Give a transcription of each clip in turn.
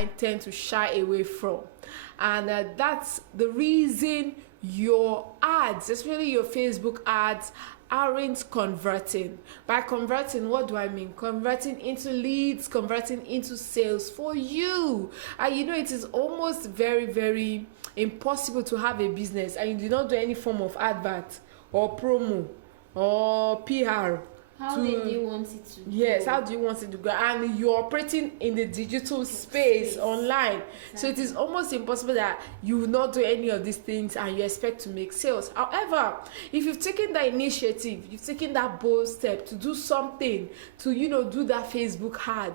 online tend to shy away from. And that's the reason your ads, especially your Facebook ads, aren't converting. By converting, what do I mean? Converting into leads, converting into sales for you. And it is almost very, very impossible to have a business and you do not do any form of advert or promo or PR. How do you want it to go? Yes, how do you want it to go? And you're operating in the digital space online. Exactly. So it is almost impossible that you will not do any of these things and you expect to make sales. However, if you've taken that initiative, you've taken that bold step to do something, to do that Facebook ad,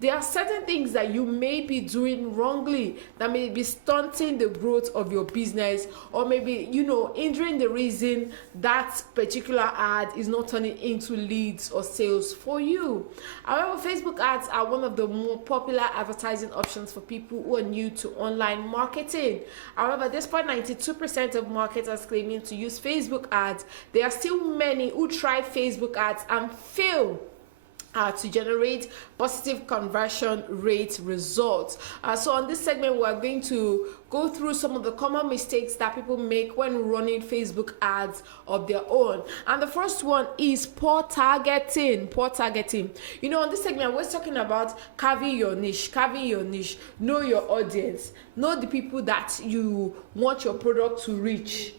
there are certain things that you may be doing wrongly that may be stunting the growth of your business, or maybe hindering the reason that particular ad is not turning into leads or sales for you. However, Facebook ads are one of the more popular advertising options for people who are new to online marketing. However, despite 92% of marketers claiming to use Facebook ads, there are still many who try Facebook ads and fail to generate positive conversion rate results. So on this segment, we are going to go through some of the common mistakes that people make when running Facebook ads of their own. And the first one is poor targeting. Poor targeting. On this segment, we're talking about carving your niche. Know your audience. Know the people that you want your product to reach.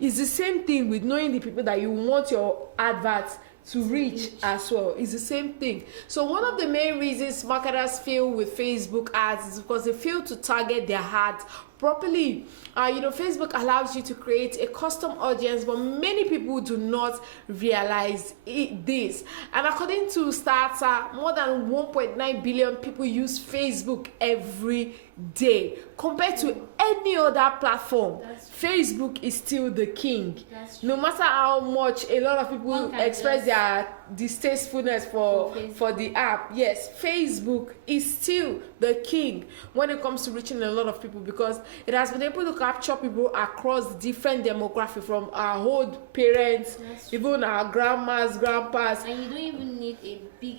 It's the same thing with knowing the people that you want your adverts to reach as well. It's the same thing. So one of the main reasons marketers fail with Facebook ads is because they fail to target their ads properly. Facebook allows you to create a custom audience, but many people do not realize this. And according to Starter, more than 1.9 billion people use Facebook every day. Compared to any other platform, Facebook is still the king. No matter how much a lot of people express their distastefulness for the app, yes, Facebook is still the king when it comes to reaching a lot of people, because it has been able to capture people across different demographics, from our old parents, even our grandmas, grandpas. And you don't even need a big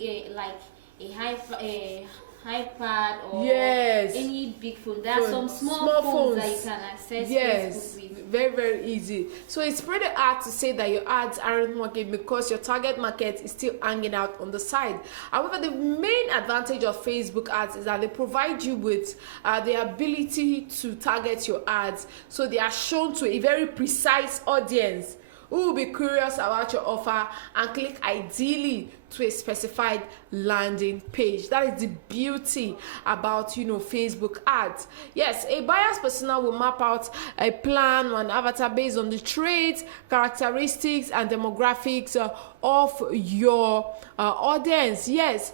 iPad or any big phone. There are some small phones that you can access Facebook with. Very, very easy. So it's pretty hard to say that your ads aren't working because your target market is still hanging out on the side. However, the main advantage of Facebook ads is that they provide you with the ability to target your ads. So they are shown to a very precise audience who will be curious about your offer and click ideally to a specified landing page. That is the beauty about Facebook ads. Yes, a buyer's persona will map out a plan or an avatar based on the traits, characteristics, and demographics of your audience. Yes.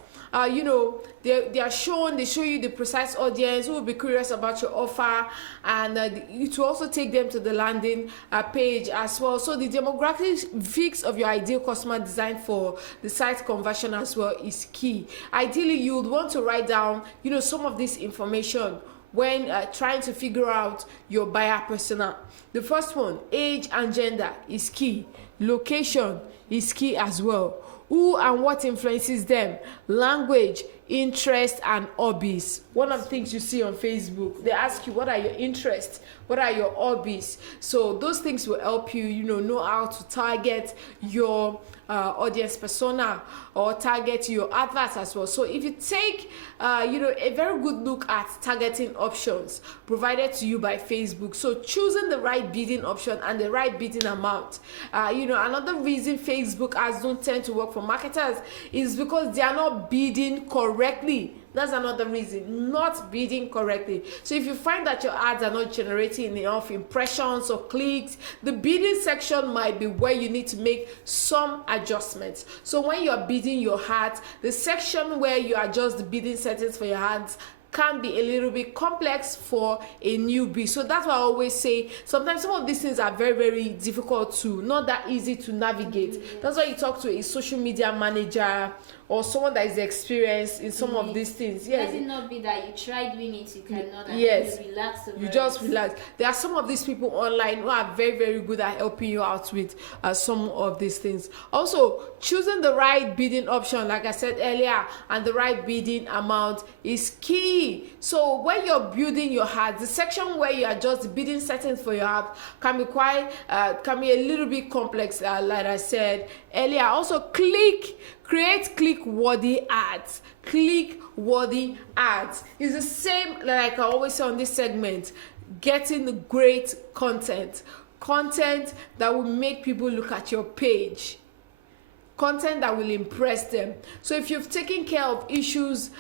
They are shown, they show you the precise audience who will be curious about your offer, and it will also take them to the landing page as well. So the demographics of your ideal customer design for the site conversion as well is key. Ideally, you would want to write down, some of this information when trying to figure out your buyer persona. The first one, age and gender, is key. Location is key as well. Who and what influences them, language, interest, and hobbies. One of the things you see on Facebook, they ask you, what are your interests? What are your hobbies? So those things will help you, know how to target your audience persona or target your adverts as well. So if you take a very good look at targeting options provided to you by Facebook, so choosing the right bidding option and the right bidding amount. Another reason Facebook ads don't tend to work for marketers is because they are not bidding correctly. That's another reason, not bidding correctly. So if you find that your ads are not generating enough impressions or clicks, the bidding section might be where you need to make some adjustments. So when you're bidding your ads, the section where you adjust the bidding settings for your ads can be a little bit complex for a newbie. So that's why I always say sometimes some of these things are very, very difficult to, not that easy to navigate. That's why you talk to a social media manager or someone that is experienced in some of these things. Yes. Let it not be that you try doing it, you cannot, and yes, you relax over you just relax. There are some of these people online who are very, very good at helping you out with some of these things. Also, choosing the right bidding option, like I said earlier, and the right bidding amount is key. So when you're building your ad, the section where you adjust the bidding settings for your ad can be a little bit complex, like I said earlier. Also, create click-worthy ads. Click-worthy ads is the same, like I always say on this segment, getting great content that will make people look at your page, content that will impress them. So if you've taken care of issues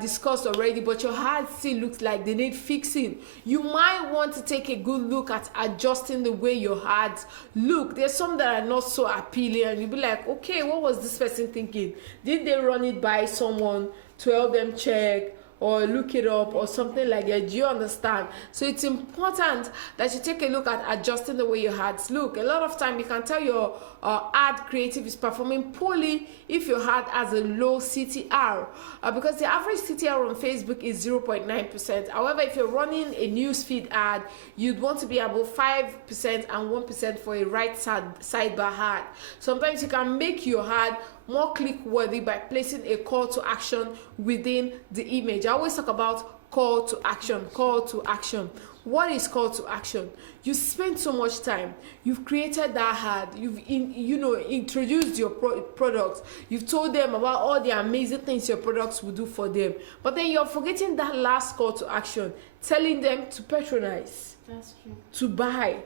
discussed already, but your ad still looks like they need fixing, you might want to take a good look at adjusting the way your ads look. There's some that are not so appealing, and you'll be like, okay, what was this person thinking? Did they run it by someone to help them check or look it up or something like that? Do you understand? So it's important that you take a look at adjusting the way your ads look. A lot of time you can tell your ad creative is performing poorly if your ad has a low CTR, because the average CTR on Facebook is 0.9%. However, if you're running a newsfeed ad, you'd want to be above 5% and 1% for a right sidebar ad. Sometimes you can make your ad more click-worthy by placing a call to action within the image. I always talk about call to action. What is call to action? You spend so much time, you've created that ad, you've introduced your products, you've told them about all the amazing things your products will do for them, but then you're forgetting that last call to action, telling them to patronize. That's true. To buy.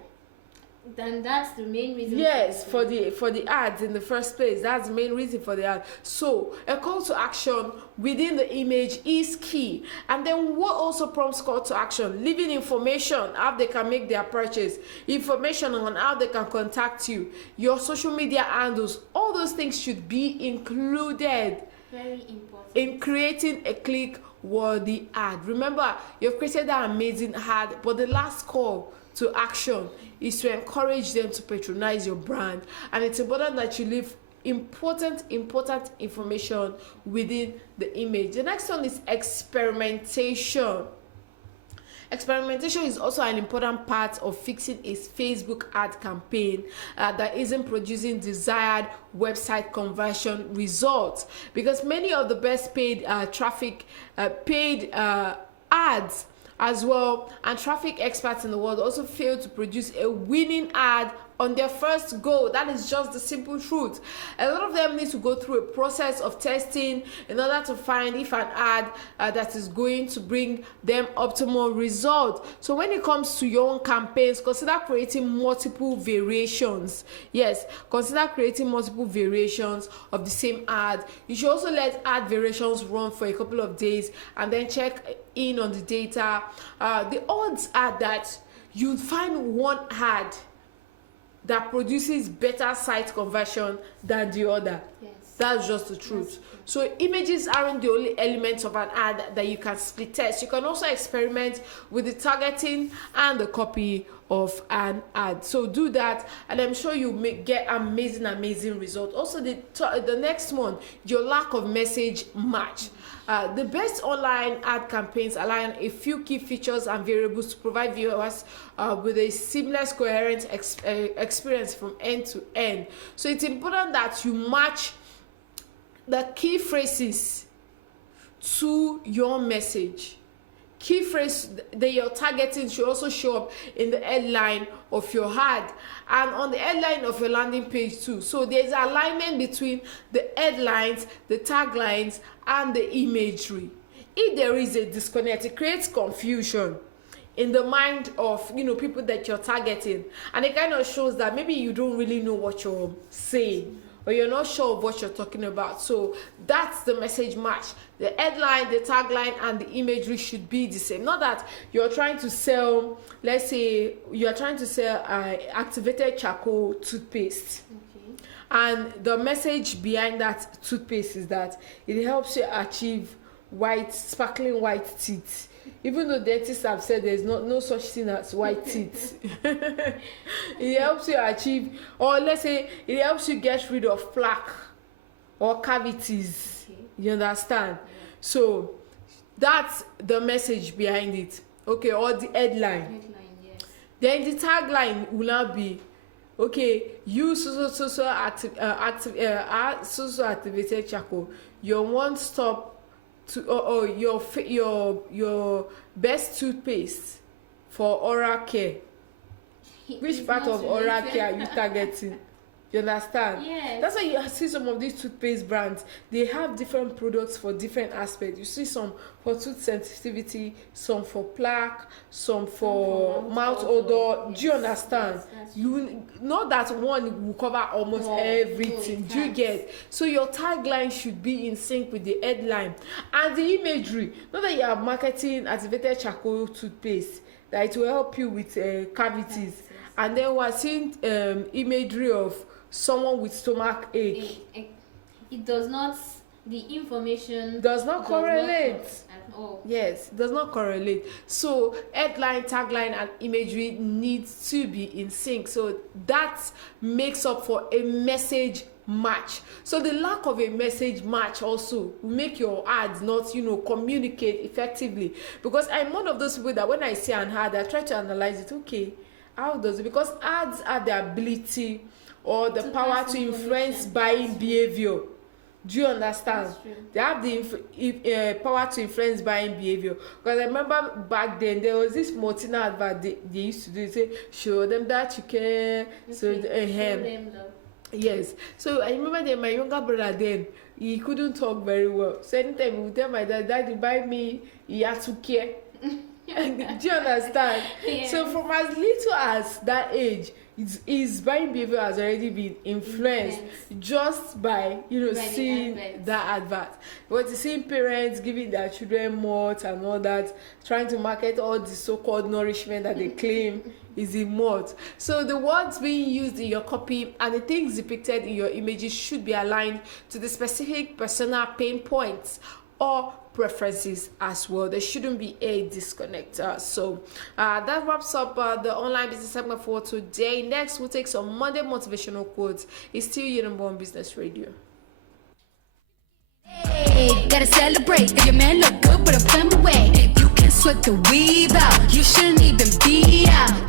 Then that's the main reason. Yes, for the ads in the first place. That's the main reason for the ad. So a call to action within the image is key. And then what also prompts call to action? Leaving information, how they can make their purchase, information on how they can contact you, your social media handles. All those things should be included. Very important. In creating a click-worthy ad. Remember, you've created that amazing ad, but the last call to action is to encourage them to patronize your brand, and it's important that you leave important information within the image. The next one is experimentation. Experimentation is also an important part of fixing a Facebook ad campaign that isn't producing desired website conversion results, because many of the best paid ads as well, and traffic experts in the world also fail to produce a winning ad on their first go. That is just the simple truth. A lot of them need to go through a process of testing in order to find if an ad that is going to bring them optimal results. So when it comes to your own campaigns, consider creating multiple variations. Yes, consider creating multiple variations of the same ad. You should also let ad variations run for a couple of days and then check in on the data. The odds are that you'll find one ad that produces better site conversion than the other. Yes. That's just the truth. So images aren't the only elements of an ad that you can split test. You can also experiment with the targeting and the copy of an ad. So do that, and I'm sure you may get amazing results. Also, the next one, your lack of message match. The best online ad campaigns align a few key features and variables to provide viewers with a seamless, coherent experience from end to end. So it's important that you match the key phrases to your message. Key phrase that you're targeting should also show up in the headline of your ad and on the headline of your landing page too. So there's alignment between the headlines, the taglines, and the imagery. If there is a disconnect, it creates confusion in the mind of people that you're targeting, and it kind of shows that maybe you don't really know what you're saying, or you're not sure of what you're talking about. So that's the message match. The headline, the tagline, and the imagery should be the same. Not that you're trying to sell, let's say you're trying to sell activated charcoal toothpaste. Okay. And the message behind that toothpaste is that it helps you achieve sparkling white teeth. Even though dentists have said there's no such thing as white teeth. It helps you achieve, or let's say it helps you get rid of plaque or cavities. Okay. You understand? Yeah. So that's the message behind it. Okay, or the headline. Headline, yes. Then the tagline will now be, okay, you activated charcoal, your one stop to or your best toothpaste for oral care. Which part of oral care are you targeting? You understand? Yes. That's why you see some of these toothpaste brands, they have different products for different aspects. You see some for tooth sensitivity, some for plaque, some for mouth odor. Yes. Do you understand? Yes, You know that one will cover almost everything. Do you get? So your tagline should be in sync with the headline and the imagery. Not that you are marketing activated charcoal toothpaste, that it will help you with cavities. Yes. And then we're seeing imagery of someone with stomach ache. It does not, the information does not correlate at all. Yes, does not correlate. So headline, tagline and imagery needs to be in sync, so that makes up for a message match. So the lack of a message match also will make your ads not, communicate effectively, because I'm one of those people that when I see an ad, I try to analyze it. Okay, how does it, because ads have the ability or the power to influence buying behavior. Do you understand? They have the power to influence buying behavior. Because I remember back then there was this Mortina advert they used to do. They say, show them that you care. So show them love. Yes. So I remember that my younger brother then, he couldn't talk very well. So anytime he would tell my dad, Daddy, buy me, he had to care. Do you understand? Yeah. So from as little as that age, his buying behavior has already been influenced just by seeing that advert. But seeing parents giving their children malt and all that, trying to market all the so-called nourishment that they claim is in malt. So the words being used in your copy and the things depicted in your images should be aligned to the specific personal pain points or preferences as well. There shouldn't be a disconnect. So that wraps up the online business segment for today. Next, we'll take some Monday motivational quotes. It's still your number one business radio. Hey, gotta celebrate. If your man look good, but I'm away. If you can sweat the weave out, you shouldn't even be out.